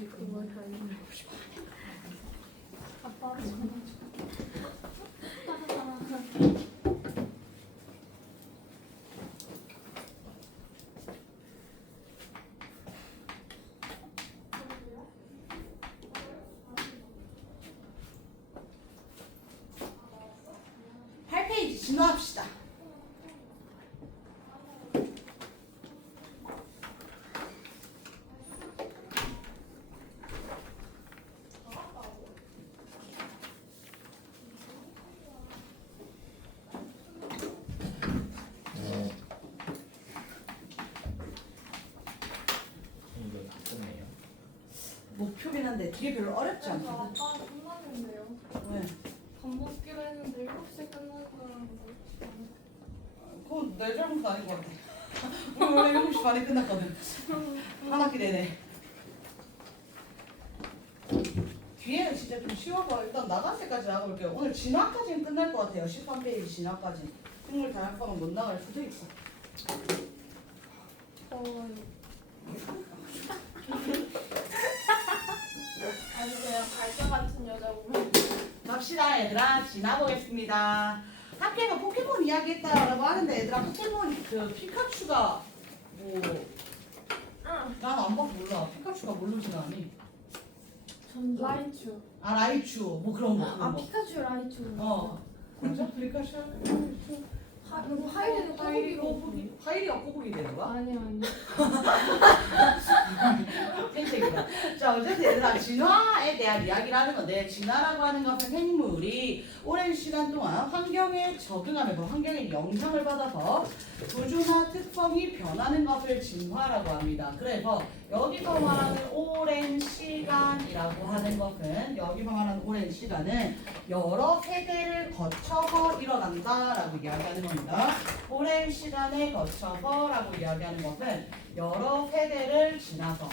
그걸 다 읽고 싶어. 아빠 진화합시다. 이거 다 끝내요. 목표긴 한데 뒤에 별로 어렵지 그래서 않거든. 아빠 끝났는데요. 왜? 밥 먹기로 했는데 7시에 끝나는 거라고. 그건 내 잘못도 아닌 것 같아. 우리 원래 7시 반에 끝났거든. 한 학기 내내. 뒤에는 진짜 좀 쉬워서 일단 나갈 때까지 하고 올게요. 오늘 진화까지는 끝날 것 같아요. 13페이지 진화까지. 생물 다양성은 못 나갈 수도 있어. 아주 그냥 갈등 같은 여자구나. 갑시다 얘들아. 지나보겠습니다. 학교에서 포켓몬 이야기했다라고 하는데 얘들아 포켓몬 그 피카츄가 뭐 응. 난 안 봐서 몰라. 피카츄가 뭘로 지나니? 전 라이츄. 아 라이츄 뭐 그런 거. 아 그런 거. 피카츄 라이츄. 어. 그죠? 피카츄. 그리고 하이리는 꼬부기로. 하이리가 꼬부기 되는 거야? 아니 아니. 생색이다. 자 어쨌든 얘들아 진화에 대한 이야기를 하는 건데 진화라고 하는 것은 생물이 오랜 시간 동안 환경에 적응하면서 환경의 영향을 받아서 구조나 특성이 변하는 것을 진화라고 합니다. 그래서 여기서 말하는 오랜 시간이라고 하는 것은 여기서 말하는 오랜 시간은 여러 세대를 거쳐서 일어난다라고 이야기하는 겁니다. 오랜 시간에 거쳐서라고 이야기하는 것은 여러 세대를 지나서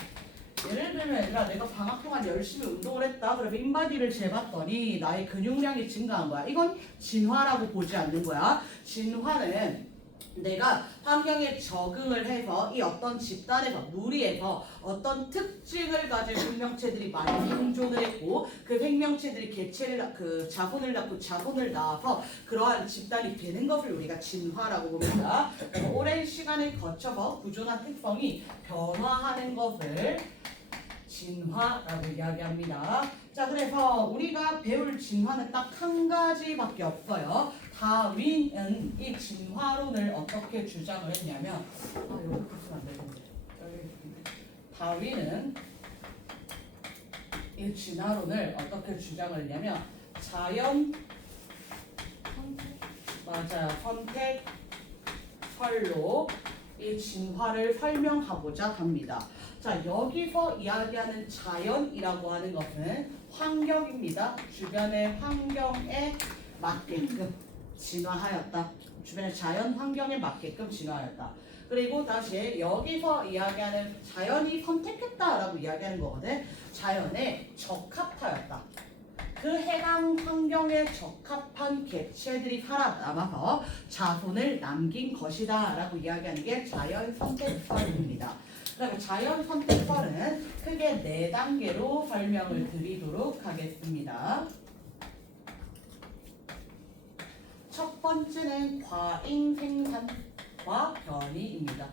예를 들면 얘들아 내가 방학 동안 열심히 운동을 했다. 그래서 인바디를 재봤더니 나의 근육량이 증가한 거야. 이건 진화라고 보지 않는 거야. 진화는 내가 환경에 적응을 해서 이 어떤 집단에서 무리해서 어떤 특징을 가진 생명체들이 많이 생존을 했고 그 생명체들이 개체를 그 자손을 낳고 자손을 낳아서 그러한 집단이 되는 것을 우리가 진화라고 봅니다. 그래서 오랜 시간을 거쳐서 구조나 특성이 변화하는 것을 진화라고 이야기합니다. 자, 그래서 우리가 배울 진화는 딱 한 가지밖에 없어요. 다윈은 이 진화론을 어떻게 주장을 했냐면 여기 붙으면 안 되는데 다윈은 이 진화론을 어떻게 주장을 했냐면 자연 맞아요. 선택 설로 이 진화를 설명하고자 합니다. 자, 여기서 이야기하는 자연이라고 하는 것은 환경입니다. 주변의 환경에 맞게끔 진화하였다. 주변의 자연 환경에 맞게끔 진화하였다. 그리고 다시 여기서 이야기하는 자연이 선택했다라고 이야기하는 거거든. 자연에 적합하였다. 그 해당 환경에 적합한 개체들이 살아남아서 자손을 남긴 것이다 라고 이야기하는 게 자연 선택설입니다. 그러면 자연 선택설은 크게 4단계로 설명을 드리도록 하겠습니다. 첫 번째는 과잉 생산과 변이입니다.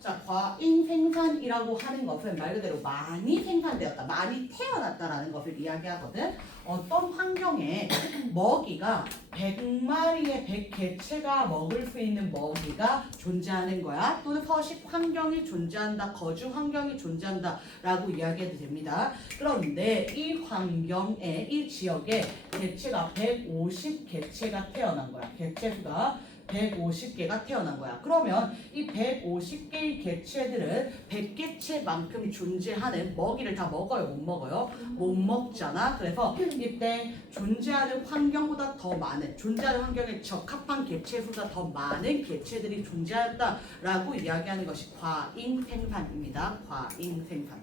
자, 과잉 생산이라고 하는 것은 말 그대로 많이 생산되었다, 많이 태어났다라는 것을 이야기하거든. 어떤 환경에 먹이가 100마리의 100개체가 먹을 수 있는 먹이가 존재하는 거야. 또는 서식 환경이 존재한다, 거주 환경이 존재한다 라고 이야기해도 됩니다. 그런데 이 환경에, 이 지역에 개체가 150개체가 태어난 거야. 개체 수가 150개가 태어난 거야. 그러면 이 150개의 개체들은 100개체만큼 존재하는 먹이를 다 먹어요? 못 먹어요? 못 먹잖아. 그래서 이때 존재하는 환경보다 더 많은, 존재하는 환경에 적합한 개체 수가 더 많은 개체들이 존재한다라고 이야기하는 것이 과잉 생산입니다. 과잉 생산.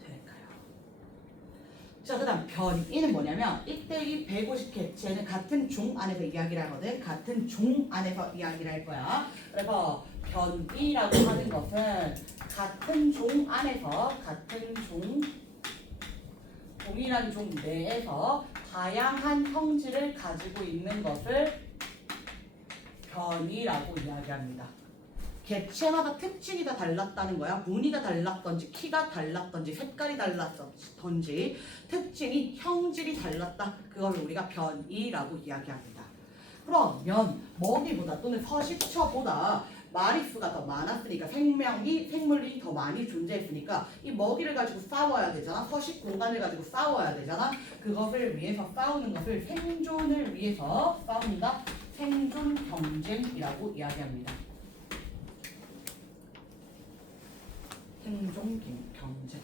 될까요? 자, 그 다음 변이는 뭐냐면 이때 이 150 개체는 같은 종 안에서 이야기를 하거든. 같은 종 안에서 이야기를 할 거야. 그래서 변이라고 하는 것은 같은 종 안에서 같은 종이란 종 내에서 다양한 성질을 가지고 있는 것을 변이라고 이야기합니다. 개체마다 특징이 다 달랐다는 거야. 무늬가 달랐던지 키가 달랐던지 색깔이 달랐던지 특징이 형질이 달랐다. 그걸 우리가 변이라고 이야기합니다. 그러면 먹이보다 또는 서식처보다 마리수가 더 많았으니까 생물이 더 많이 존재했으니까 이 먹이를 가지고 싸워야 되잖아. 서식 공간을 가지고 싸워야 되잖아. 그것을 위해서 싸우는 것을 생존을 위해서 싸운다. 생존 경쟁이라고 이야기합니다. 생존 경쟁.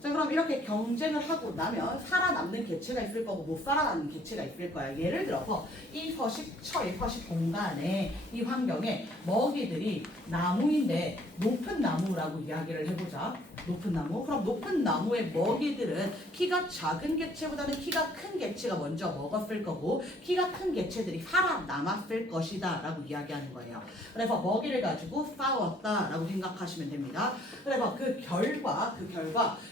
자, 그럼 이렇게 경쟁을 하고 나면 살아남는 개체가 있을 거고 못 살아남는 개체가 있을 거야. 예를 들어서 이 서식처의 서식 공간에 이 환경에 먹이들이 나무인데 높은 나무라고 이야기를 해보자. 높은 나무. 그럼 높은 나무의 먹이들은 키가 작은 개체보다는 키가 큰 개체가 먼저 먹었을 거고 키가 큰 개체들이 살아남았을 것이다 라고 이야기하는 거예요. 그래서 먹이를 가지고 싸웠다 라고 생각하시면 됩니다. 그래서 그 결과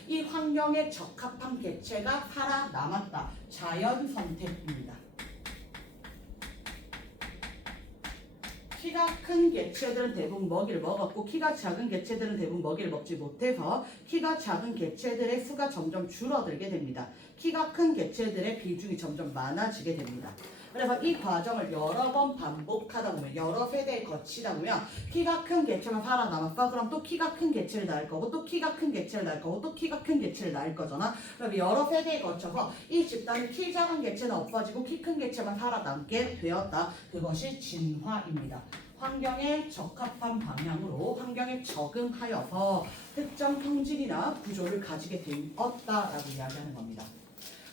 이 환경에 적합한 개체가 살아남았다. 자연 선택입니다. 키가 큰 개체들은 대부분 먹이를 먹었고 키가 작은 개체들은 대부분 먹이를 먹지 못해서 키가 작은 개체들의 수가 점점 줄어들게 됩니다. 키가 큰 개체들의 비중이 점점 많아지게 됩니다. 그래서 이 과정을 여러 번 반복하다 보면 여러 세대에 거치다 보면 키가 큰 개체만 살아남았어. 그럼 또 키가 큰 개체를 낳을 거고 또 키가 큰 개체를 낳을 거고 또 키가 큰 개체를 낳을 거잖아. 그럼 여러 세대에 거쳐서 이 집단은 키 작은 개체는 없어지고 키 큰 개체만 살아남게 되었다. 그것이 진화입니다. 환경에 적합한 방향으로 환경에 적응하여서 특정 형질이나 구조를 가지게 되었다라고 이야기하는 겁니다.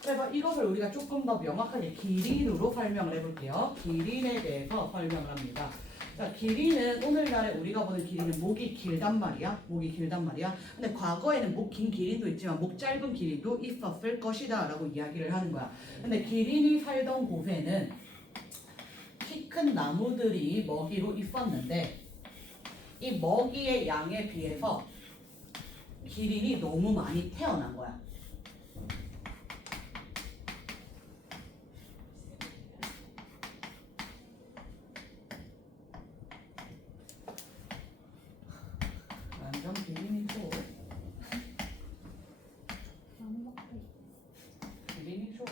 그래서 이것을 우리가 조금 더 명확하게 기린으로 설명을 해볼게요. 기린에 대해서 설명을 합니다. 자, 기린은 오늘날에 우리가 보는 기린은 목이 길단 말이야. 목이 길단 말이야. 근데 과거에는 목 긴 기린도 있지만 목 짧은 기린도 있었을 것이다 라고 이야기를 하는 거야. 근데 기린이 살던 곳에는 키 큰 나무들이 먹이로 있었는데 이 먹이의 양에 비해서 기린이 너무 많이 태어난 거야. 완전 기린이죠. 기린이죠.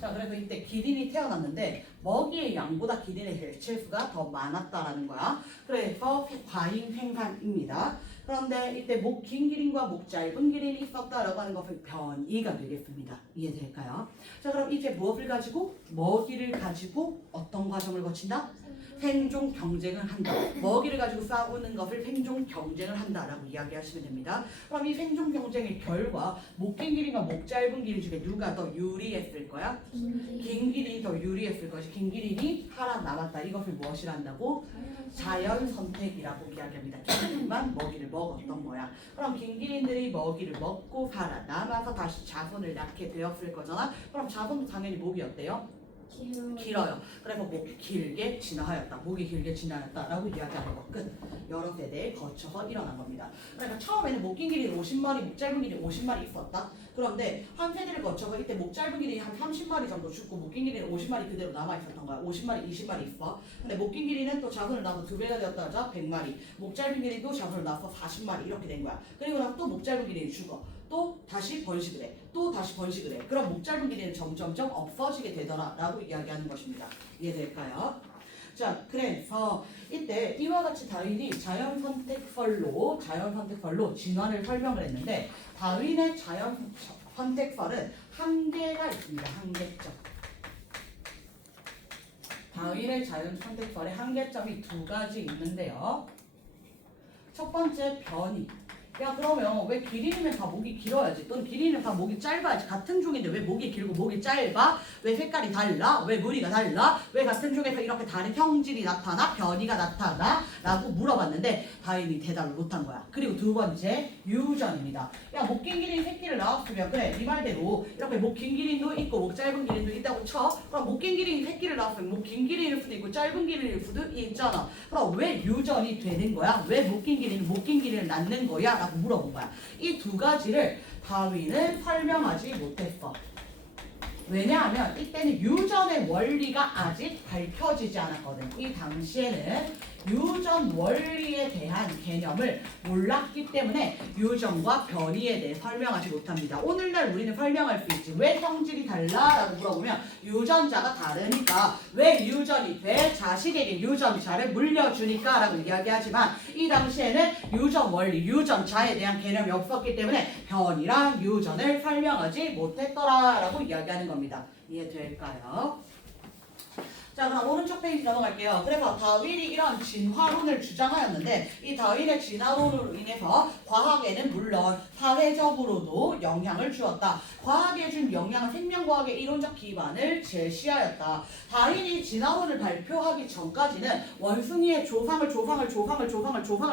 자, 그래서 이때 기린이 태어났는데 먹이의 양보다 기린의 개체수가 더 많았다라는 거야. 그래서 과잉 생산입니다. 그런데 이때 목 긴 기린과 목 짧은 기린이 있었다라고 하는 것은 변이가 되겠습니다. 이해될까요? 자, 그럼 이제 무엇을 가지고? 먹이를 가지고 어떤 과정을 거친다? 생존 경쟁을 한다. 먹이를 가지고 싸우는 것을 생존 경쟁을 한다라고 이야기하시면 됩니다. 그럼 이 생존 경쟁의 결과 목 긴 기린과 목 짧은 기린 중에 누가 더 유리했을 거야? 긴 기린이 더 유리했을 것이. 긴 기린이 살아남았다. 이것을 무엇이라 한다고? 자연 선택이라고 이야기합니다. 기린만 먹이를 먹었던 거야. 그럼 긴 기린들이 먹이를 먹고 살아남아서 다시 자손을 낳게 되었을 거잖아. 그럼 자손도 당연히 목이 어때요? 길어요. 그래서 목이 길게 진화하였다. 목이 길게 진화하였다라고 이야기하는 것 끝. 여러 세대에 거쳐서 일어난 겁니다. 그러니까 처음에는 목 긴 기린 50마리, 목 짧은 기린 50마리 있었다. 그런데 한 세대를 거쳐서 이때 목 짧은 기린이 한 30마리 정도 죽고 목 긴 기린은 50마리 그대로 남아 있었던 거야. 50마리, 20마리 있어. 근데 목 긴 기린은 또 자손을 낳아서 2배가 되었다 하자 100마리. 목 짧은 기린도 자손을 낳아서 40마리 이렇게 된 거야. 그리고 나서 또 목 짧은 기린이 죽어. 또 다시 번식을 해. 또 다시 번식을 해. 그럼 목 짧은 기린은 점점점 없어지게 되더라 라고 이야기하는 것입니다. 이해될까요? 자, 그래서 이때 이와 같이 다윈이 자연 선택설로 진화를 설명을 했는데 다윈의 자연 선택설은 한계가 있습니다. 한계점. 다윈의 자연 선택설의 한계점이 두 가지 있는데요. 첫 번째 변이. 야 그러면 왜 기린이면 다 목이 길어야지 또는 기린이면 다 목이 짧아야지 같은 종인데 왜 목이 길고 목이 짧아? 왜 색깔이 달라? 왜 무늬가 달라? 왜 같은 종에서 이렇게 다른 형질이 나타나? 변이가 나타나? 라고 물어봤는데 다행히 대답을 못한 거야. 그리고 두 번째 유전입니다. 야 목 긴 기린 새끼를 낳았으면 그래 네 말대로 이렇게 목 긴 기린도 있고 목 짧은 기린도 있다고 쳐. 그럼 목 긴 기린 새끼를 낳았으면 목 긴 기린일 수도 있고 짧은 기린일 수도 있잖아. 그럼 왜 유전이 되는 거야? 왜 목 긴 기린은 목 긴 기린을 낳는 거야? 라고 물어본 거야. 이 두 가지를 다윈은 설명하지 못했어. 왜냐하면 이때는 유전의 원리가 아직 밝혀지지 않았거든. 이 당시에는 유전 원리에 대한 개념을 몰랐기 때문에 유전과 변이에 대해 설명하지 못합니다. 오늘날 우리는 설명할 수 있지. 왜 성질이 달라? 라고 물어보면 유전자가 다르니까. 왜 유전이 돼? 자식에게 유전자를 물려주니까 라고 이야기하지만 이 당시에는 유전 원리, 유전자에 대한 개념이 없었기 때문에 변이랑 유전을 설명하지 못했더라 라고 이야기하는 겁니다. 이해될까요? 자 그럼 오른쪽 페이지 넘어갈게요. 그래서 다윈이 이런 진화론을 주장하였는데 이 다윈의 진화론으로 인해서 과학에는 물론 사회적으로도 영향을 주었다. 과학에 준 영향은 생명과학의 이론적 기반을 제시하였다. 다윈이 진화론을 발표하기 전까지는 원숭이의 조상을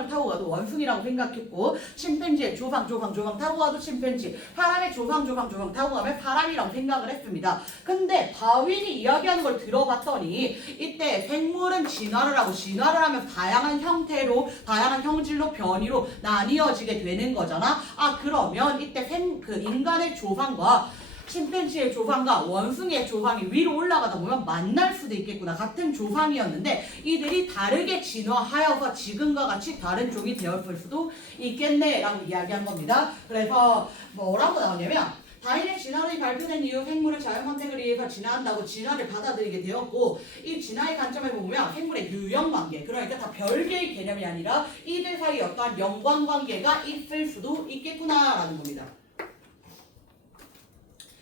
타고 가도 원숭이라고 생각했고 침팬지의 조상 타고 가도 침팬지, 사람의 조상 타고 가면 사람이라고 생각을 했습니다. 근데 다윈이 이야기하는 걸 들어봤더니 이때 생물은 진화를 하고 진화를 하면 다양한 형태로 다양한 형질로 변이로 나뉘어지게 되는 거잖아. 아 그러면 이때 인간의 조상과 침팬지의 조상과 원숭이의 조상이 위로 올라가다 보면 만날 수도 있겠구나. 같은 조상이었는데 이들이 다르게 진화하여서 지금과 같이 다른 종이 되었을 수도 있겠네 라고 이야기한 겁니다. 그래서 뭐라고 나오냐면 다윈의 진화론이 발표된 이후 생물은 자연 선택을 위해서 진화한다고 진화를 받아들이게 되었고 이 진화의 관점에 보면 생물의 유형관계 그러니까 다 별개의 개념이 아니라 이들 사이에 어떠한 연관관계가 있을 수도 있겠구나라는 겁니다.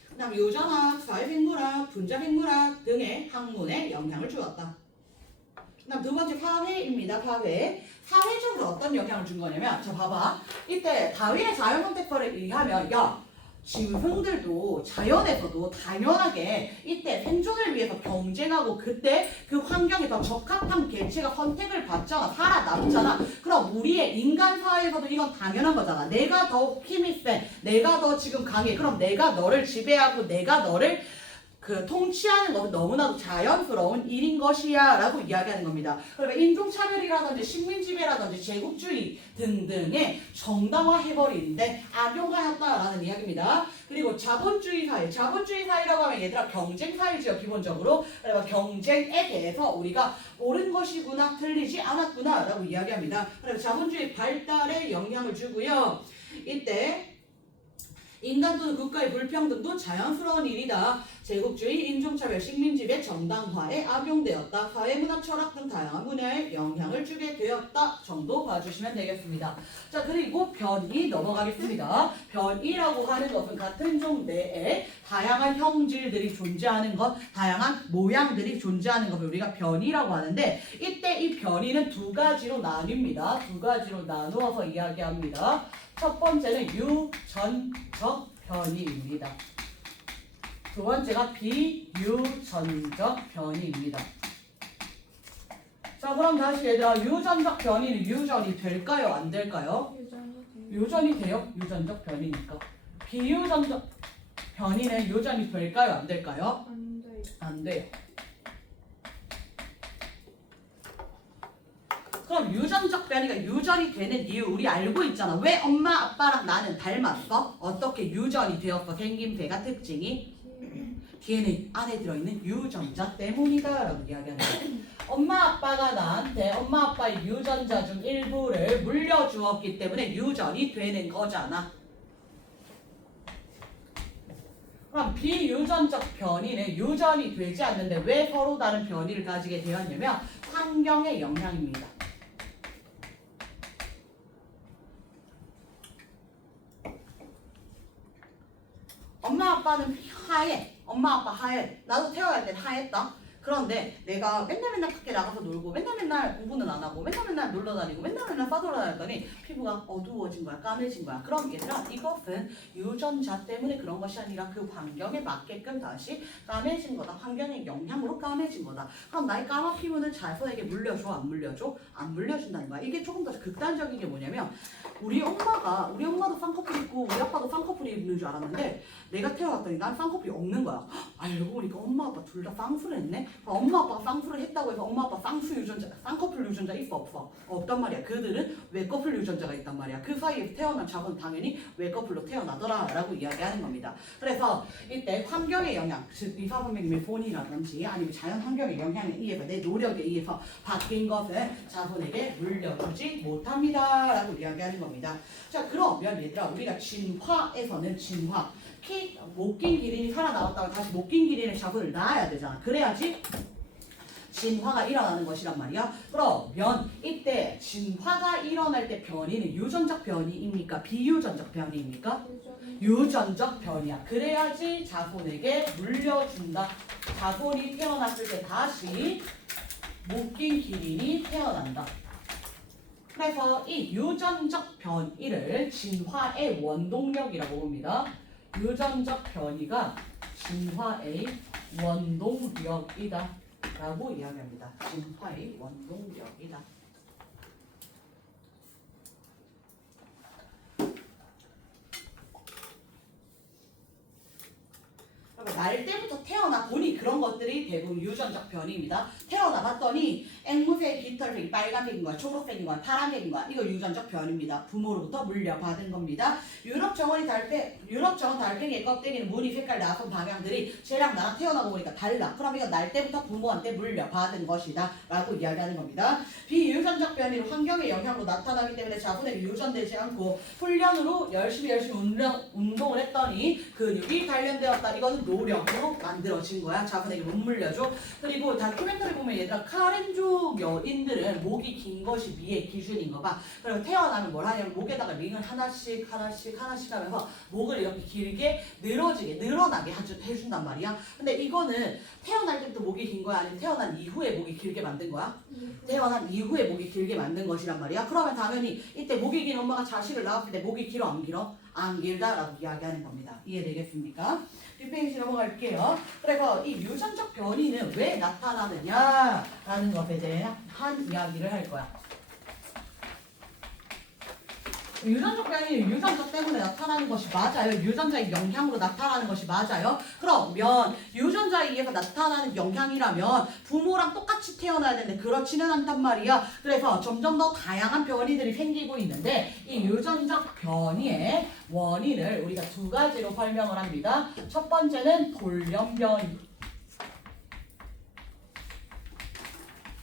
그 다음 유전학, 사회생물학, 분자생물학 등의 학문에 영향을 주었다. 그 다음 두 번째 사회입니다. 사회적으로 어떤 영향을 준 거냐면 자 봐봐 이때 다윈의 자연 선택설에 의하면 짐승들도 자연에서도 당연하게 이때 생존을 위해서 경쟁하고 그때 그 환경에 더 적합한 개체가 선택을 받잖아. 살아남잖아. 그럼 우리의 인간 사회에서도 이건 당연한 거잖아. 내가 더 힘이 세. 내가 더 지금 강해. 그럼 내가 너를 지배하고 내가 너를 통치하는 것은 너무나도 자연스러운 일인 것이야 라고 이야기하는 겁니다. 그러니까 인종차별이라든지 식민지배라든지 제국주의 등등의 정당화해버리는데 악용하였다라는 이야기입니다. 그리고 자본주의 사회라고 하면 얘들아 경쟁사회지요 기본적으로. 그러니까 경쟁에 대해서 우리가 옳은 것이구나 틀리지 않았구나 라고 이야기합니다. 그래서 자본주의 발달에 영향을 주고요. 이때 인간 또는 국가의 불평등도 자연스러운 일이다. 제국주의, 인종차별, 식민지배, 정당화에 악용되었다. 사회문화, 철학 등 다양한 분야에 영향을 주게 되었다. 정도 봐주시면 되겠습니다. 자 그리고 변이 넘어가겠습니다. 변이라고 하는 것은 같은 종 내에 다양한 형질들이 존재하는 것, 다양한 모양들이 존재하는 것을 우리가 변이라고 하는데 이때 이 변이는 두 가지로 나뉩니다. 두 가지로 나누어서 이야기합니다. 첫 번째는 유전적 변이입니다. 두 번째가 비유전적 변이입니다. 자 그럼 다시 얘들아 유전적 변이는 유전이 될까요? 안 될까요? 유전이 돼요. 유전적 변이니까. 비유전적 변이는 유전이 될까요? 안 될까요? 안 돼요. 안 돼요. 그럼 유전적 변이가 유전이 되는 이유 우리 알고 있잖아. 왜 엄마 아빠랑 나는 닮았어? 어떻게 유전이 되었어? 생김새가 특징이 DNA 안에 들어있는 유전자 때문이다 라고 이야기하는 거예요. 엄마 아빠가 나한테 엄마 아빠의 유전자 중 일부를 물려주었기 때문에 유전이 되는 거잖아. 그럼 비유전적 변이는 유전이 되지 않는데 왜 서로 다른 변이를 가지게 되었냐면 환경의 영향입니다. 엄마 아빠는 하얘. 엄마 아빠 하얘. 나도 태어날 땐 하였다. 그런데 내가 맨날 밖에 나가서 놀고 맨날 공부는 안 하고 맨날 놀러 다니고 맨날 싸돌아다녔더니 피부가 어두워진 거야, 까매진 거야. 그럼 얘들아, 이것은 유전자 때문에 그런 것이 아니라 그 환경에 맞게끔 다시 까매진 거다. 환경의 영향으로 까매진 거다. 그럼 나의 까만 피부는 자손에게 물려줘, 안 물려줘? 안 물려준다는 거야. 이게 조금 더 극단적인 게 뭐냐면 우리 엄마도 쌍꺼풀 있고 우리 아빠도 쌍꺼풀이 있는 줄 알았는데 내가 태어났더니 난 쌍꺼풀이 없는 거야. 알고 보니까 엄마 아빠 둘 다 쌍수를 했네. 엄마 아빠가 쌍수를 했다고 해서 엄마 아빠 쌍수 유전자, 쌍꺼풀 유전자 있어 없어? 없단 말이야. 그들은 외꺼풀 유전자가 있단 말이야. 그 사이에 태어난 자손 당연히 외꺼풀로 태어나더라라고 이야기하는 겁니다. 그래서 이때 환경의 영향, 즉 의사 선생님의 본이라든지 아니면 자연 환경의 영향에 의해서 내 노력에 의해서 바뀐 것은 자손에게 물려주지 못합니다라고 이야기하는 겁니다. 자, 그러면 얘들아, 우리가 진화에서는 못 낀 기린이 살아나왔다가 다시 못 낀 기린의 자손을 낳아야 되잖아. 그래야지 진화가 일어나는 것이란 말이야. 그러면 이때 진화가 일어날 때 변이는 유전적 변이입니까? 비유전적 변이입니까? 유전적 변이야. 그래야지 자손에게 물려준다. 자손이 태어났을 때 다시 못 낀 기린이 태어난다. 그래서 이 유전적 변이를 진화의 원동력이라고 봅니다. 유전적 변이가 진화의 원동력이다 라고 이야기합니다. 진화의 원동력이다. 날 때부터 태어나 보니 그런 것들이 대부분 유전적 변이입니다. 태어나 봤더니 앵무새의 깃털색이 빨간색인 거야, 초록색인 거야, 파란색인 거야. 이거 유전적 변이입니다. 부모로부터 물려받은 겁니다. 유럽 정원 달팽이의 껍데기는 무늬, 색깔, 나선 방향들이 쟤랑 나랑 태어나고 보니까 달라. 그럼 이거 날 때부터 부모한테 물려받은 것이다 라고 이야기하는 겁니다. 비유전적 변이는 환경의 영향으로 나타나기 때문에 자손에게 유전되지 않고 훈련으로 열심히 운동을 했더니 근육이 단련되었다. 이거는 노력으로 만들어진 거야. 자손에게 못 물려줘. 그리고 다큐멘터리 보면 얘들아, 카렌족 여인들은 목이 긴 것이 미의 기준인 거 봐. 그리고 태어나면 뭘 하냐면 목에다가 링을 하나씩 하면서 목을 이렇게 길게 늘어나게 해준단 말이야. 근데 이거는 태어날 때부터 목이 긴 거야? 아니면 태어난 이후에 목이 길게 만든 거야? 태어난 이후에 목이 길게 만든 것이란 말이야. 그러면 당연히 이때 목이 긴 엄마가 자식을 낳았을 때 목이 길어 안 길어? 안 길다라고 이야기하는 겁니다. 이해되겠습니까? 뒷페이지 넘어갈게요. 그래서 이 유전적 변이는 왜 나타나느냐라는 것에 대한 이야기를 할 거야. 유전적 변이는 유전자 때문에 나타나는 것이 맞아요. 유전자의 영향으로 나타나는 것이 맞아요. 그러면 유전자에 의해서 나타나는 영향이라면 부모랑 똑같이 태어나야 되는데 그렇지는 않단 말이야. 그래서 점점 더 다양한 변이들이 생기고 있는데 이 유전적 변이의 원인을 우리가 두 가지로 설명을 합니다. 첫 번째는 돌연 변이,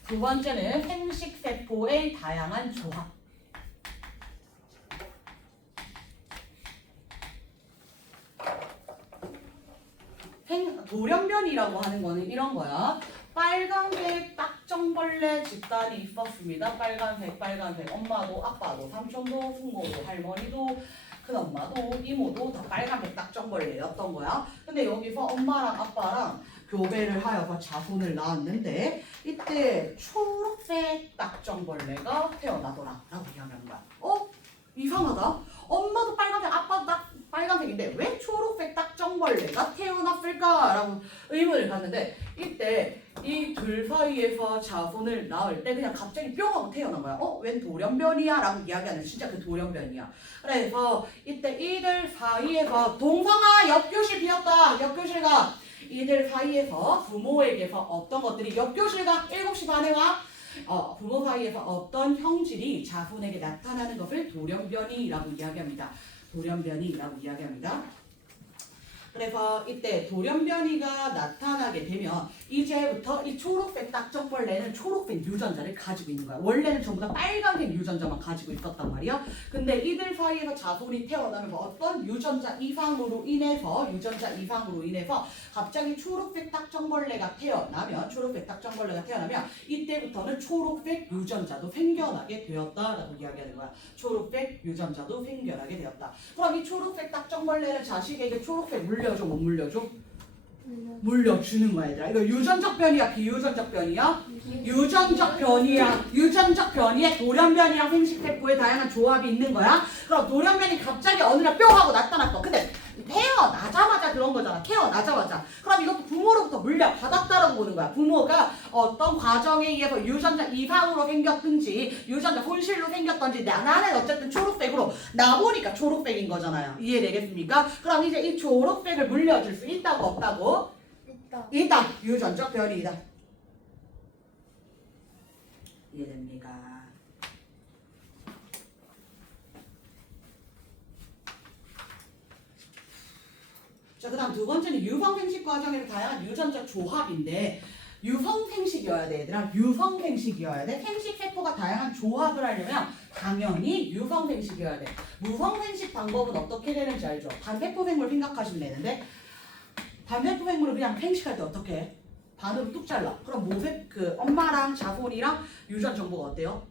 두 번째는 생식세포의 다양한 조합. 돌연변이라고 하는 거는 이런 거야. 빨간색 딱정벌레 집단이 있었습니다. 빨간색. 엄마도 아빠도 삼촌도 숙모도 할머니도 큰엄마도 이모도 다 빨간색 딱정벌레였던 거야. 근데 여기서 엄마랑 아빠랑 교배를 하여서 자손을 낳았는데 이때 초록색 딱정벌레가 태어나더라 라고 이야기하는 거야. 이상하다. 엄마도 빨간색, 아빠도 빨간색인데 왜 초록색 딱정벌레가 태어났을까라고 의문을 갖는데 이때 이 둘 사이에서 자손을 낳을 때 그냥 갑자기 뿅 하고 태어난 거야. 웬 돌연변이야? 라고 이야기하는 진짜 그 돌연변이야. 그래서 이때 이들 사이에서 동성아 옆교실 비었다. 옆교실 가. 이들 사이에서 부모에게서 어떤 것들이 옆교실 가. 7시 반에 와. 부모 사이에서 어떤 형질이 자손에게 나타나는 것을 돌연변이라고 이야기합니다. 돌연변이라고 이야기합니다. 그래서 이때 돌연변이가 나타나게 되면 이제부터 이 초록색 딱정벌레는 초록색 유전자를 가지고 있는 거야. 원래는 전부 다 빨간색 유전자만 가지고 있었단 말이야. 근데 이들 사이에서 자손이 태어나면서 어떤 유전자 이상으로 인해서 갑자기 초록색 딱정벌레가 태어나면 이때부터는 초록색 유전자도 생겨나게 되었다라고 이야기하는 거야. 초록색 유전자도 생겨나게 되었다. 그럼 이 초록색 딱정벌레는 자식에게 초록색 물려줘 못 물려줘? 물려주는 거야 얘들아. 이거 유전적 변이야 비유전적 변이야? 유전적 변이야. 유전적 변이에 돌연변이랑 생식세포의 다양한 조합이 있는 거야. 그럼 돌연변이 갑자기 어느 날 뿅 하고 나타났어. 근데 태어나자마자 그런 거잖아. 태어나자마자. 그럼 이것도 부모로부터 물려받았다라고 보는 거야. 부모가 어떤 과정에 의해서 유전자 이상으로 생겼든지 유전자 손실로 생겼든지 나는 어쨌든 초록색으로 나보니까 초록색인 거잖아요. 이해되겠습니까? 그럼 이제 이 초록색을 물려줄 수 있다고 없다고? 있다. 유전적 변이다. 이해됩니까? 자, 그 다음 두 번째는 유성생식 과정에서 다양한 유전적 조합인데 유성생식이어야 돼 얘들아. 유성생식이어야 돼. 생식세포가 다양한 조합을 하려면 당연히 유성생식이어야 돼. 무성생식 방법은 어떻게 되는지 알죠? 단세포 생물 생각하시면 되는데 단세포 생물을 그냥 생식할 때 어떻게 해? 반으로 뚝 잘라. 그럼 엄마랑 자손이랑 유전 정보가 어때요?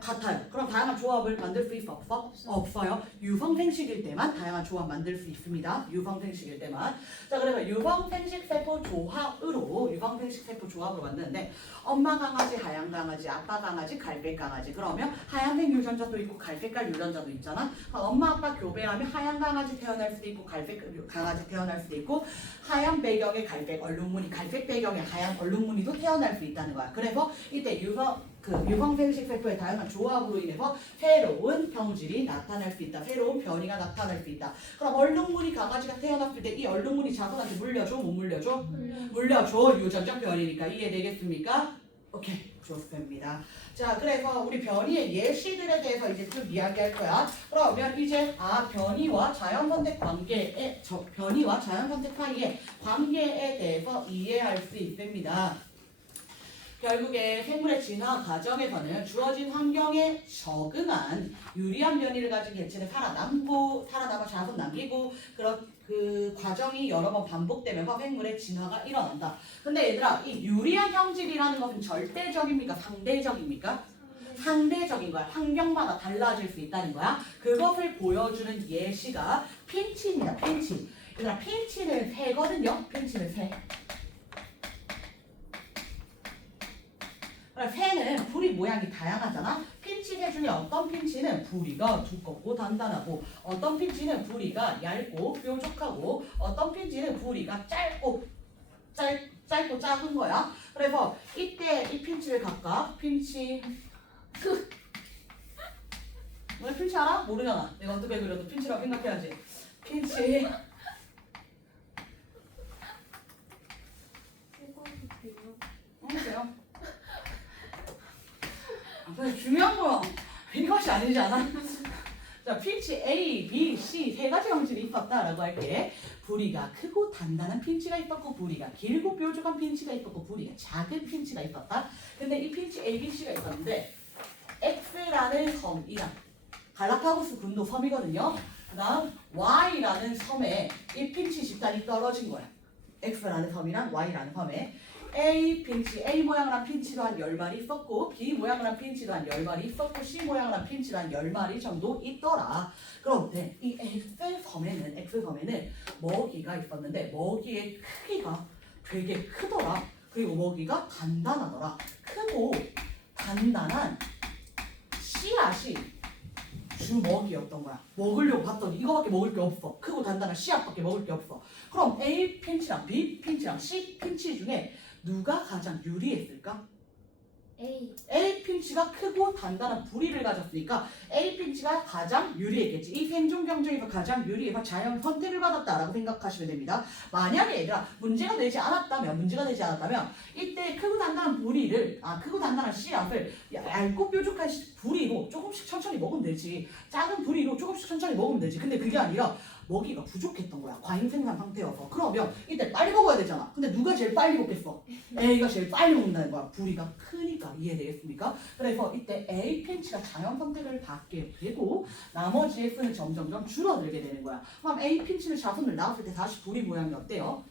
같아요. 그럼 다양한 조합을 만들 수 있어? 없어? 없어요. 유성생식일 때만 다양한 조합 만들 수 있습니다. 유성생식일 때만. 자, 그래서 유성생식 세포 조합으로 유성생식 세포 조합을 만드는데 엄마 강아지, 하얀 강아지, 아빠 강아지, 갈색 강아지. 그러면 하얀색 유전자도 있고 갈색깔 유전자도 있잖아. 그럼 엄마 아빠 교배하면 하얀 강아지 태어날 수도 있고 갈색 강아지 태어날 수도 있고 하얀 배경에 갈색 얼룩무늬, 갈색 배경에 하얀 얼룩무늬도 태어날 수 있다는 거야. 그래서 이때 유성생식 세포의 다양한 조합으로 인해서 새로운 병질이 나타날 수 있다. 새로운 변이가 나타날 수 있다. 그럼 얼룩무늬 강아지가 태어났을 때 이 얼룩무늬 자손한테 물려줘? 못 물려줘? 물려줘. 유전적 변이니까. 이해되겠습니까? 오케이. 좋습니다. 자, 그래서 우리 변이의 예시들에 대해서 이제 쭉 이야기할 거야. 그러면 이제 변이와 자연선택 변이와 자연선택 사이의 관계에 대해서 이해할 수 있습니다. 결국에 생물의 진화 과정에서는 주어진 환경에 적응한 유리한 변이를 가진 개체는 살아남아 자손 남기고 그 과정이 여러 번 반복되면서 생물의 진화가 일어난다. 근데 얘들아, 이 유리한 형질이라는 것은 절대적입니까? 상대적입니까? 상대적인 거야. 환경마다 달라질 수 있다는 거야. 그것을 보여주는 예시가 핀치입니다. 핀치. 얘들아, 핀치는 새거든요. 핀치는 새. 새는 부리 모양이 다양하잖아. 핀치새 중에 어떤 핀치는 부리가 두껍고 단단하고 어떤 핀치는 부리가 얇고 뾰족하고 어떤 핀치는 부리가 짧고 작은 거야. 그래서 이때 이 핀치를 각각 왜 핀치 알아? 모르잖아. 내가 어떻게 그려도 핀치라고 생각해야지. 핀치 해주세요. 근데 중요한 건 이것이 아니지 않아? 자, 핀치 A, B, C 세 가지 형질이 있었다라고 할게. 부리가 크고 단단한 핀치가 있었고 부리가 길고 뾰족한 핀치가 있었고 부리가 작은 핀치가 있었다. 근데 이 핀치 A, B, C가 있었는데 X라는 섬이랑 갈라파고스 군도 섬이거든요. 그 다음 Y라는 섬에 이 핀치 집단이 떨어진 거야. X라는 섬이랑 Y라는 섬에 A 모양을 한 핀치도 한 10마리 있었고 B 모양을 한 핀치도 한 10마리 있었고 C 모양을 한 핀치도 한 10마리 정도 있더라. 그런데 이 X섬에는 먹이가 있었는데 먹이의 크기가 되게 크더라. 그리고 먹이가 단단하더라. 크고 단단한 씨앗이 주먹이었던 거야. 먹으려고 봤더니 이거밖에 먹을 게 없어. 크고 단단한 씨앗밖에 먹을 게 없어. 그럼 A 핀치랑 B 핀치랑 C 핀치 중에 누가 가장 유리했을까? A 핀치가 크고 단단한 부리를 가졌으니까 A 핀치가 가장 유리했겠지. 이 생존 경쟁에서 가장 유리해서 자연 선택을 받았다라고 생각하시면 됩니다. 만약에 얘가 문제가 되지 않았다면 이때 크고 단단한 크고 단단한 씨앗을 얇고 뾰족한 부리로 조금씩 천천히 먹으면 되지. 작은 부리로 조금씩 천천히 먹으면 되지. 근데 그게 아니라 먹이가 부족했던 거야. 과잉 생산 상태여서. 그러면 이때 빨리 먹어야 되잖아. 근데 누가 제일 빨리 먹겠어? A가 제일 빨리 먹는다는 거야. 부리가 크니까. 이해되겠습니까? 그래서 이때 A 핀치가 자연 선택을 받게 되고 나머지 X는 점점점 줄어들게 되는 거야. 그럼 A 핀치는 자손을 낳았을 때 다시 부리 모양이 어때요?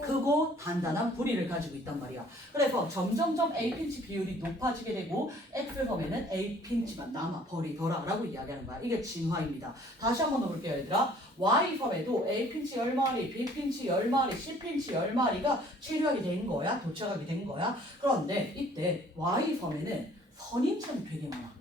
크고 단단한 부리를 가지고 있단 말이야. 그래서 점점점 A핀치 비율이 높아지게 되고 X섬에는 A핀치만 남아버리더라라고 이야기하는 거야. 이게 진화입니다. 다시 한 번 더 볼게요, 얘들아. Y섬에도 A핀치 10마리, B핀치 10마리, C핀치 10마리가 치료하게 된 거야. 도착하게 된 거야. 그런데 이때 Y섬에는 선인장이 되게 많아.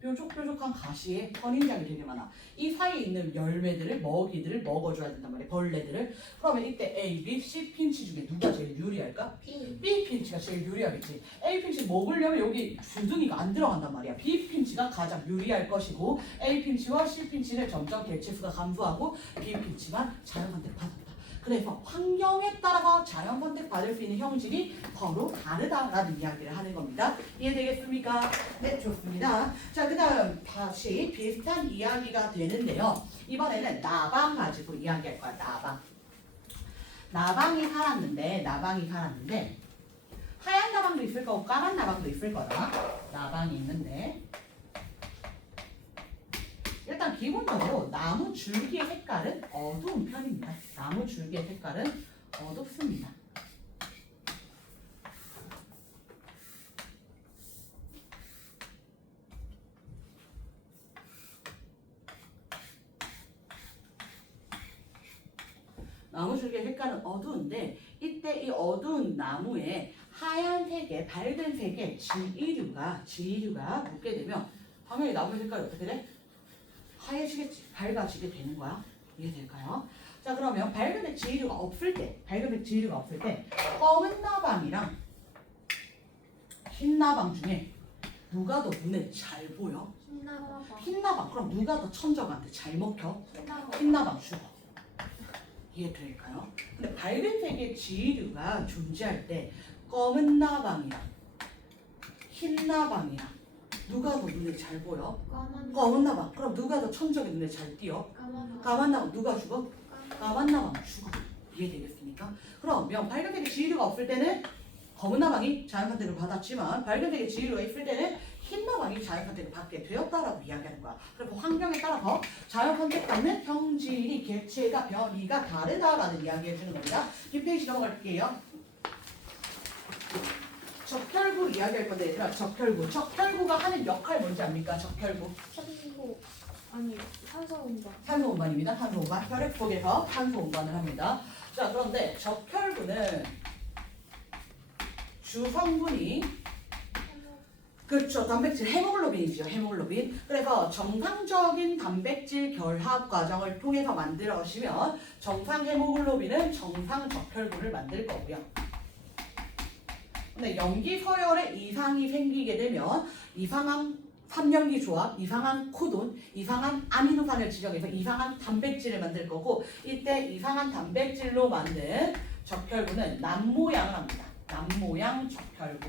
뾰족뾰족한 가시에 선인장이 되게 많아. 이 사이에 있는 열매들을 먹이들을 먹어줘야 된단 말이야. 벌레들을. 그러면 이때 A, B, C 핀치 중에 누가 제일 유리할까? B 핀치가 제일 유리하겠지. A 핀치 먹으려면 여기 주둥이가 안 들어간단 말이야. B 핀치가 가장 유리할 것이고 A 핀치와 C 핀치는 점점 개체수가 감소하고 B 핀치만 자연선택 받는다. 그래서 환경에 따라서 자연선택 받을 수 있는 형질이 서로 다르다라는 이야기를 하는 겁니다. 이해되겠습니까? 네, 좋습니다. 자, 그 다음 다시 비슷한 이야기가 되는데요. 이번에는 나방 가지고 이야기할 거야. 나방이 살았는데 하얀 나방도 있을 거고 까만 나방도 있을 거다. 나방이 있는데 일단 기본적으로 나무 줄기의 색깔은 어두운 편입니다. 나무 줄기의 색깔은 어둡습니다. 나무 줄기의 색깔은 어두운데 이때 이 어두운 나무에 하얀색의 밝은 색의 지이류가 묻게 되면 당연히 나무의 색깔이 어떻게 돼? 하얘지겠지. 밝아지게 되는 거야. 이해될까요? 자, 그러면 밝은색 지이류가 없을 때 검은 나방이랑 흰 나방 중에 누가 더 눈에 잘 보여? 흰 나방. 그럼 누가 더 천적한테 잘 먹혀? 흰 나방 죽어. 이해될까요? 근데 밝은색의 지이류가 존재할 때 검은 나방이랑 흰 나방이랑 누가 더 눈에 잘 보여? 검은 나방. 그럼 누가 더 천적의 눈에 잘 띄어? 까만 나방. 누가 죽어? 까만 나방 죽어. 이해되겠습니까? 그러면 밝은색의 지이류가 없을 때는 검은 나방이 자연선택을 받았지만 밝은색의 지이류가 있을 때는 흰 나방이 자연선택을 받게 되었다라고 이야기하는 거야. 그리고 환경에 따라서 자연선택받는 형질이 개체가 변이가 다르다라는 이야기 해주는 겁니다. 뒷페이지 넘어갈게요. 적혈구 이야기할 건데 얘들아, 적혈구가 하는 역할 뭔지 압니까? 적혈구 산소 운반. 산소 운반입니다. 산소 운반. 혈액 속에서 산소 운반을 합니다. 자, 그런데 적혈구는 주성분이 그렇죠. 단백질 헤모글로빈이죠. 헤모글로빈. 그래서 정상적인 단백질 결합 과정을 통해서 만들어지면 정상 헤모글로빈은 정상 적혈구를 만들 거고요. 근데 염기 서열에 이상이 생기게 되면 이상한 3연기 조합, 이상한 코돈, 이상한 아미노산을 지정해서 이상한 단백질을 만들 거고 이때 이상한 단백질로 만든 적혈구는 남모양을 합니다. 남모양 적혈구.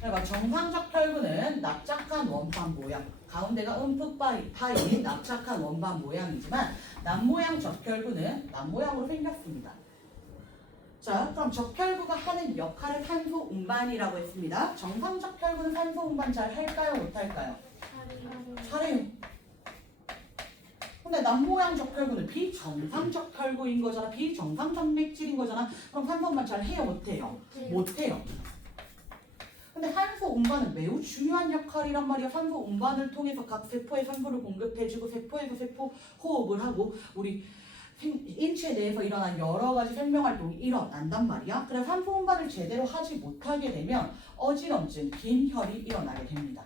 그러니까 정상 적혈구는 납작한 원판 모양, 가운데가 움푹 파인 납작한 원판 모양이지만 남모양 적혈구는 남모양으로 생겼습니다. 자, 그럼 적혈구가 하는 역할은 산소 운반이라고 했습니다. 정상 적혈구는 산소 운반 잘 할까요? 못할까요? 잘해요. 근데 남모양 적혈구는 비정상 적혈구인 거잖아. 비정상 단백질인 거잖아. 그럼 산소 운반 잘 해요? 못해요? 못해요. 근데 산소 운반은 매우 중요한 역할이란 말이야. 산소 운반을 통해서 각 세포에 산소를 공급해주고 세포에서 세포 호흡을 하고 우리 인체 내에서 일어난 여러 가지 생명활동이 일어난단 말이야. 그래서 산소 운반을 제대로 하지 못하게 되면 어지럼증, 빈혈이 일어나게 됩니다.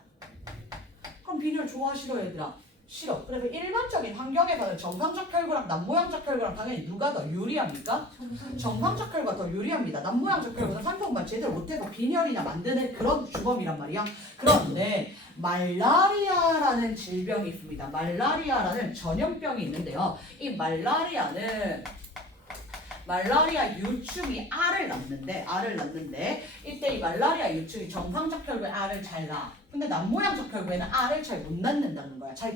그럼 빈혈 좋아 싫어 얘들아? 싫어. 그래서 일반적인 환경에서는 정상적 혈구랑 남모양적 혈구랑 당연히 누가 더 유리합니까? 정상적 혈구가 더 유리합니다. 남모양적 혈구는 산소 운반 제대로 못해서 빈혈이나 만드는 그런 주범이란 말이야. 그런데 말라리아라는 질병이 있습니다. 말라리아라는 전염병이 있는데요. 이 말라리아 유충이 알을 낳는데 이때 이 말라리아 유충이 정상적 혈구에 알을 잘 낳아. 근데 남모양적 혈구에는 알을 잘 못 낳는다는 거야. 잘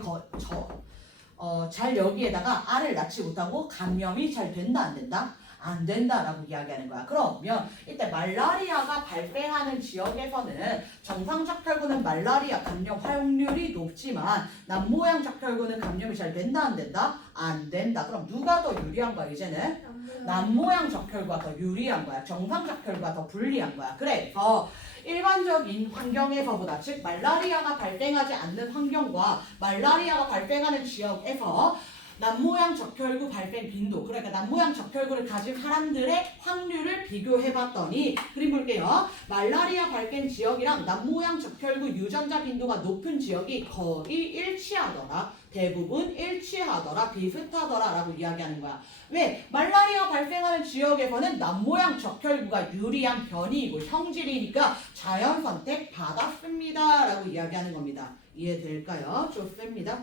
여기에다가 알을 낳지 못하고 감염이 잘 된다 안 된다? 안 된다라고 이야기하는 거야. 그러면 이때 말라리아가 발생하는 지역에서는 정상 적혈구는 말라리아 감염 활용률이 높지만 남모양 적혈구는 감염이 잘 된다 안 된다? 안 된다. 그럼 누가 더 유리한 거야 이제는? 남모양 적혈구가 더 유리한 거야. 정상 적혈구가 더 불리한 거야. 그래서 일반적인 환경에서보다 즉 말라리아가 발생하지 않는 환경과 말라리아가 발생하는 지역에서 남모양 적혈구 발생 빈도 그러니까 남모양 적혈구를 가진 사람들의 확률을 비교해봤더니 그림 볼게요. 말라리아 발생 지역이랑 남모양 적혈구 유전자 빈도가 높은 지역이 거의 일치하더라. 대부분 일치하더라. 비슷하더라 라고 이야기하는 거야. 왜? 말라리아 발생하는 지역에서는 남모양 적혈구가 유리한 변이이고 형질이니까 자연선택 받았습니다 라고 이야기하는 겁니다. 이해될까요? 좋습니다.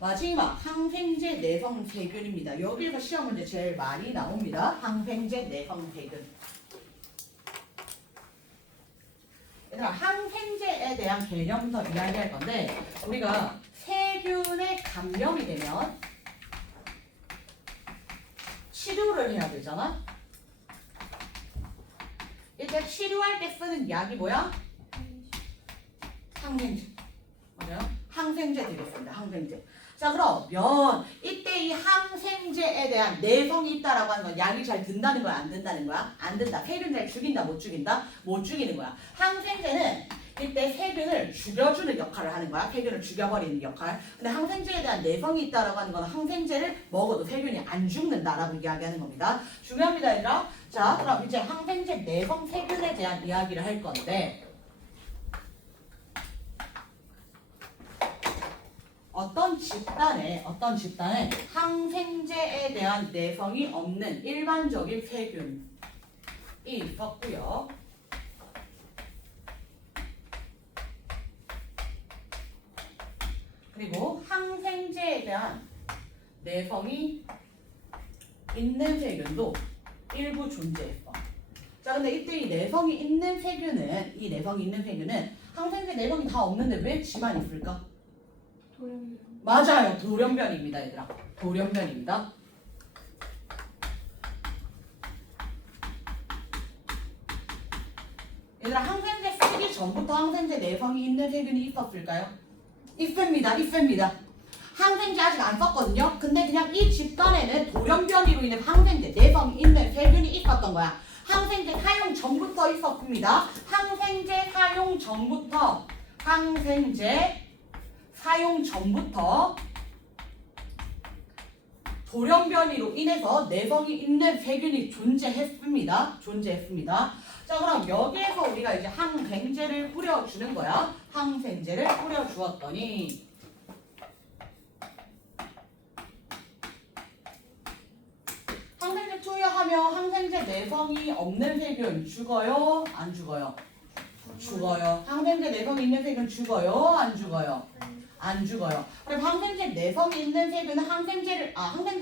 마지막 항생제 내성 세균입니다. 여기에서 시험 문제 제일 많이 나옵니다. 항생제 내성 세균. 얘들아 항생제에 대한 개념부터 이야기할 건데 우리가 세균에 감염이 되면 치료를 해야 되잖아. 이때 치료할 때 쓰는 약이 뭐야? 항생제. 맞아요? 항생제 되겠습니다. 항생제. 자 그러면 이때 이 항생제에 대한 내성이 있다라고 하는 건 약이 잘 든다는 거야? 안 든다는 거야? 안 든다. 세균 잘 죽인다? 못 죽인다? 못 죽이는 거야. 항생제는 이때 세균을 죽여주는 역할을 하는 거야. 세균을 죽여버리는 역할. 근데 항생제에 대한 내성이 있다라고 하는 건 항생제를 먹어도 세균이 안 죽는다라고 이야기하는 겁니다. 중요합니다 얘들아. 자 그럼 이제 항생제 내성 세균에 대한 이야기를 할 건데 어떤 집단에 항생제에 대한 내성이 없는 일반적인 세균이 있었고요. 그리고 항생제에 대한 내성이 있는 세균도 일부 존재했어. 자 근데 이때 이 내성이 있는 세균은 항생제 내성이 다 없는데 왜 지만 있을까? 맞아요. 돌연변입니다 얘들아. 돌연변입니다. 얘들아 항생제 쓰기 전부터 항생제 내성이 있는 세균이 있었을까요? 있습니다. 항생제 아직 안 썼거든요. 근데 그냥 이 집단에는 돌연변이로 인해 항생제 내성이 있는 세균이 있었던 거야. 항생제 사용 전부터 있었습니다. 항생제 사용 전부터 돌연변이로 인해서 내성이 있는 세균이 존재했습니다. 자 그럼 여기에서 우리가 이제 항생제를 뿌려주는 거야. 항생제를 뿌려주었더니 항생제 투여하며 항생제 내성이 없는 세균 죽어요? 안 죽어요? 죽어요. 항생제 내성이 있는 세균 죽어요? 안 죽어요? 안 죽어요. 그럼 항생제 내성이 있는 세균은 항생제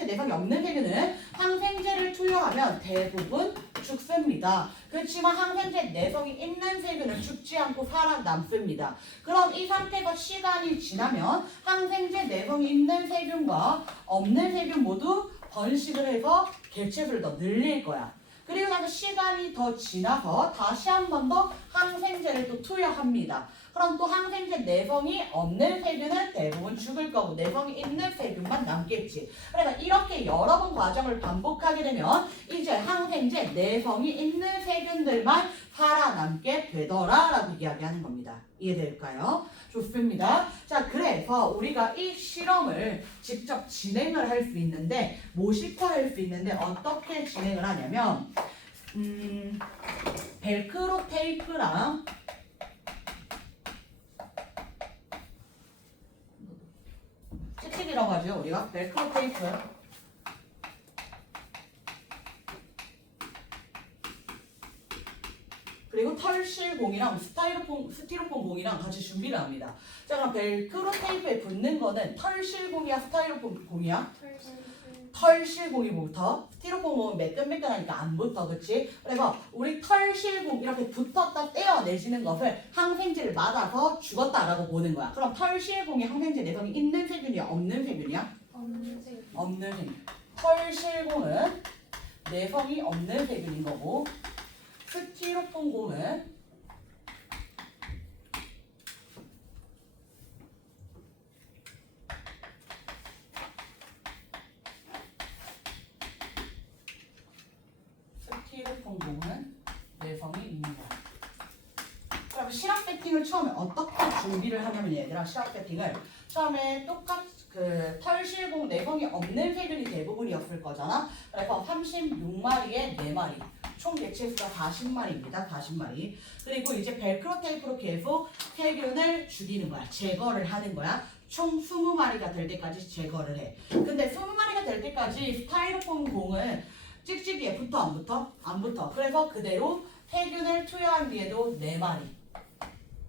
내성이 없는 세균은 항생제를 투여하면 대부분 죽습니다. 그렇지만 항생제 내성이 있는 세균은 죽지 않고 살아남습니다. 그럼 이 상태가 시간이 지나면 항생제 내성이 있는 세균과 없는 세균 모두 번식을 해서 개체수를 더 늘릴 거야. 그리고 나서 시간이 더 지나서 다시 한 번 더 항생제를 또 투여합니다. 그럼 또 항생제 내성이 없는 세균은 대부분 죽을 거고 내성이 있는 세균만 남겠지. 그래서 이렇게 여러 번 과정을 반복하게 되면 이제 항생제 내성이 있는 세균들만 살아남게 되더라라고 이야기하는 겁니다. 이해될까요? 좋습니다. 자, 그래서 우리가 이 실험을 직접 진행을 할 수 있는데 모식화할 수 있는데 어떻게 진행을 하냐면 벨크로 테이프랑 채찍이라고 하죠. 우리가 벨크로 테이프 그리고 털실공이랑 스티로폼 공이랑 같이 준비를 합니다. 자 그럼 벨크로 테이프에 붙는 거는 털실공이야 스타이로폼 공이야? 털실공이부터 스티로폼 공은 매끈매끈하니까 안 붙어 그치? 그래서 우리 털실공 이렇게 붙었다 떼어내지는 것을 항생제를 맞아서 죽었다라고 보는 거야. 그럼 털실공이 항생제 내성이 있는 세균이야 없는 세균이야? 없는 세균. 털실공은 내성이 없는 세균인 거고 스티로폼 공은 내성이 있는 거야. 그럼 시럽 세팅을 처음에 어떻게 준비를 하냐면 얘들아, 시럽 세팅을 처음에 똑같이 그 털실공 내성이 없는 세균이 대부분이었을 거잖아. 그래서 36마리에 4마리, 총 개체수가 40마리입니다. 40마리. 그리고 이제 벨크로 테이프로 계속 세균을 죽이는 거야. 제거를 하는 거야. 총 20마리가 될 때까지 제거를 해. 근데 20마리가 될 때까지 스타이로폼 공은 찍찍이에 붙어 안 붙어? 안 붙어. 그래서 그대로 세균을 투여한 뒤에도 4마리.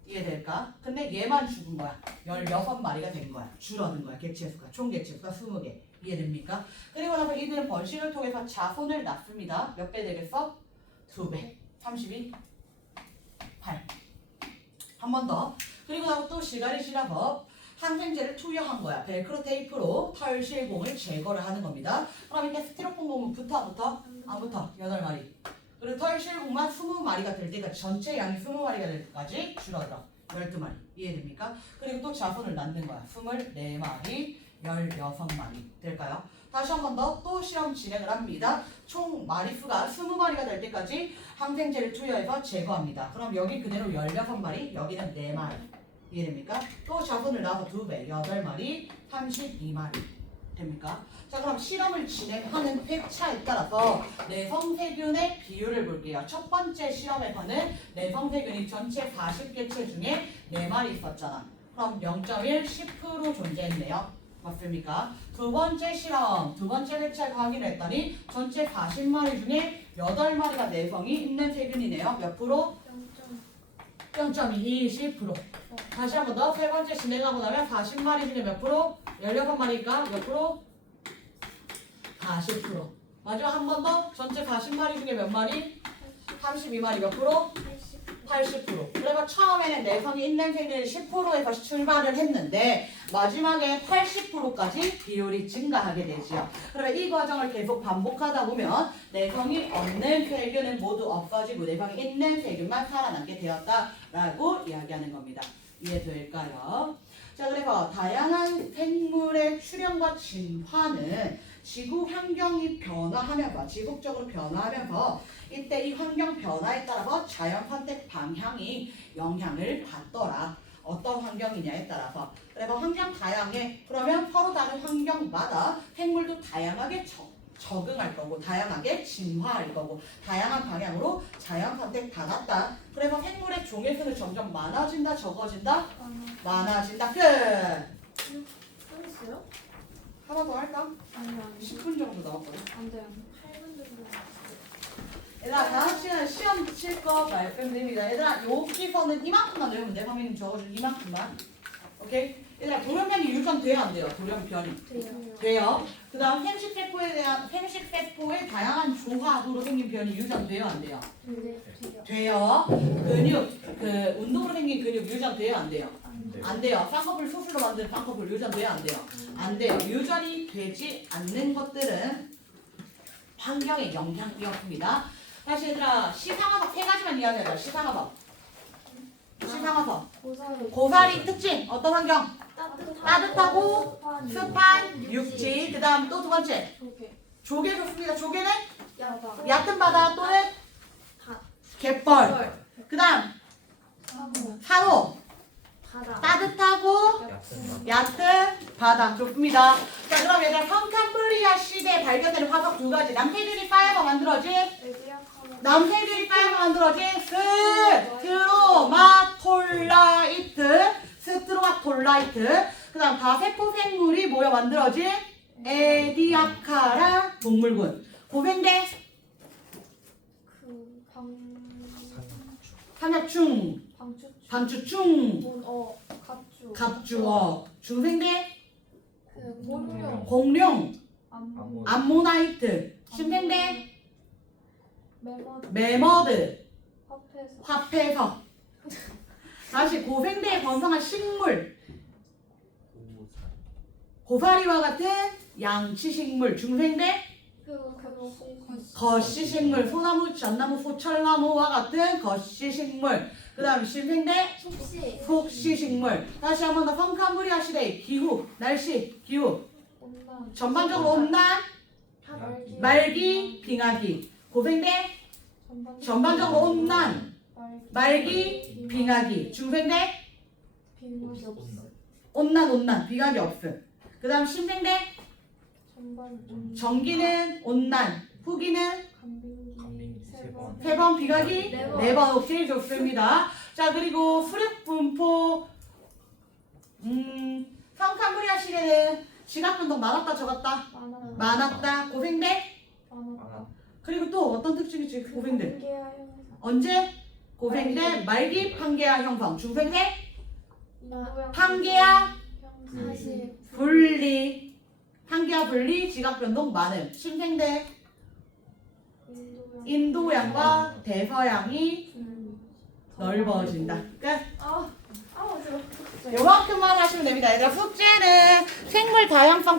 이해될까? 근데 얘만 죽은 거야. 16마리가 된 거야. 줄어든 거야. 개체수가. 총 개체수가 20개. 이해됩니까? 그리고 나서 이들은 번식을 통해서 자손을 낳습니다. 몇 배 되겠어? 2배. 32, 8. 한 번 더. 그리고 나서 또 시간이 지나서 항생제를 투여한 거야. 벨크로 테이프로 털실공을 제거를 하는 겁니다. 그럼 이렇게 스티로폼 공은 붙어 안 붙어? 안 붙어. 8마리. 그리고 털실공만 20마리가 될 때까지, 전체 양이 20마리가 될 때까지 줄어들어. 12마리. 이해됩니까? 그리고 또 자손을 낳는 거야. 24마리, 16마리. 될까요? 다시 한 번 더 또 시험 진행을 합니다. 총 마리수가 20마리가 될 때까지 항생제를 투여해서 제거합니다. 그럼 여기 그대로 16마리, 여기는 4마리. 이해됩니까? 또 자손을 낳아서 2배, 8마리, 32마리. 됩니까? 자, 그럼 실험을 진행하는 회차에 따라서 내성세균의 비율을 볼게요. 첫 번째 실험에서는 내성세균이 전체 40개체 중에 4마리 있었잖아. 그럼 0.1, 10% 존재했네요. 맞습니까? 두 번째 실험, 두 번째 회차에서 확인했더니 전체 40마리 중에 8마리가 내성이 있는 세균이네요. 몇 프로? 0.2, 10%. 다시 한 번 더. 세 번째 진행하고 나면 40마리 중에 몇 프로? 16마리니까 몇 프로? 40%. 마지막 한 번 더. 전체 40마리 중에 몇 마리? 32마리 몇 프로? 80%. 그래서 처음에는 내성이 있는 세균이 10%에서 출발을 했는데 마지막에 80%까지 비율이 증가하게 되지요. 그러면 이 과정을 계속 반복하다 보면 내성이 없는 세균은 모두 없어지고 내성이 있는 세균만 살아남게 되었다라고 이야기하는 겁니다. 이해될까요? 자, 그래서 다양한 생물의 출현과 진화는 지구 환경이 변화하면서, 지속적으로 변화하면서 이때 이 환경 변화에 따라서 자연 선택 방향이 영향을 받더라. 어떤 환경이냐에 따라서. 그래서 환경 다양해. 그러면 서로 다른 환경마다 생물도 다양하게 적응할 거고, 다양하게 진화할 거고, 다양한 방향으로 자연 선택 받았다. 그래서 생물의 종의 수는 점점 많아진다, 적어진다? 많아진다. 끝! 끝났어요? 하나 더 할까? 아니요. 10분 정도 남았거든. 안 돼요. 8분 정도. 얘들아, 다음 시간에 시험 칠 거 말씀드립니다. 얘들아, 여기서는 이만큼만 외우면 돼. 선생님 적어준 이만큼만. 오케이? 얘들아, 돌연변이 유전돼야 안 돼요? 돌연변이. 돼요. 돼요. 그 다음 생식세포의 다양한 조합으로 생긴 변이 유전돼요? 안 돼요? 돼요. 돼요. 근육, 운동으로 생긴 근육 유전돼요? 안 돼요? 네. 안 돼요. 쌍꺼풀 수술로 만든 쌍꺼풀 유전돼요? 안 돼요? 안 돼요. 유전이 되지 않는 것들은 환경의 영향이었습니다. 다시 얘들아, 시상화법 3가지만 이야기하자. 시상화법. 고사리 특징. 어떤 환경? 따뜻하고 습한 육지. 그 다음 또 두 번째. 조개 좋습니다. 조개는 얕은 바다 또는 갯벌. 그 다음 산호. 따뜻하고 얕은 바다. 좋습니다. 자, 그럼 얘들아, 성캄브리아 시대에 발견되는 화석 2가지. 남태들이 쌓여서 만들어진 스트로마톨라이트. 그 다음 다세포 생물이 모여 만들어진 에디아카라 동물군. 고생대 삼엽충, 방추충, 갑주어. 중생대 공룡, 암모나이트. 심생대 매머드, 화폐석. 다시 고생대에 번성한 식물, 고사리와 같은 양치식물. 중생대 거시식물, 소나무, 잣나무, 소철나무와 같은 거시식물. 그 다음 심생대 속시 속시식물. 다시 한 번 더 펑카무리아 시대 기후, 날씨, 기후. 온난 전반적으로 온난, 말기, 빙하기. 고생대 전반적으로 온난, 말기, 빙하기. 중생대 빈곳이 없어. 온난, 빙하기 없음. 그 다음 심생대 전반 정기는 온난, 후기는 간빙기 세 번. 3번, 빙하기 네 번. 4번. 오케이, 좋습니다. 자, 그리고 수륙 분포. 펑카무리아 시대는 지각변동 많았다, 적었다? 많았다. 고생대 많았다. 그리고 또 어떤 특징이 있지? 고생대 한계야 언제? 고생대 말기 판계야 형성. 중생대 인도양 판계야 사실 분리. 판계야 분리 지각변동 많음. 심생대 인도양과 대서양이 넓어진다. 끝. 어지러워. 요만큼만 하시면 됩니다. 얘들아, 숙제는 생물 다양성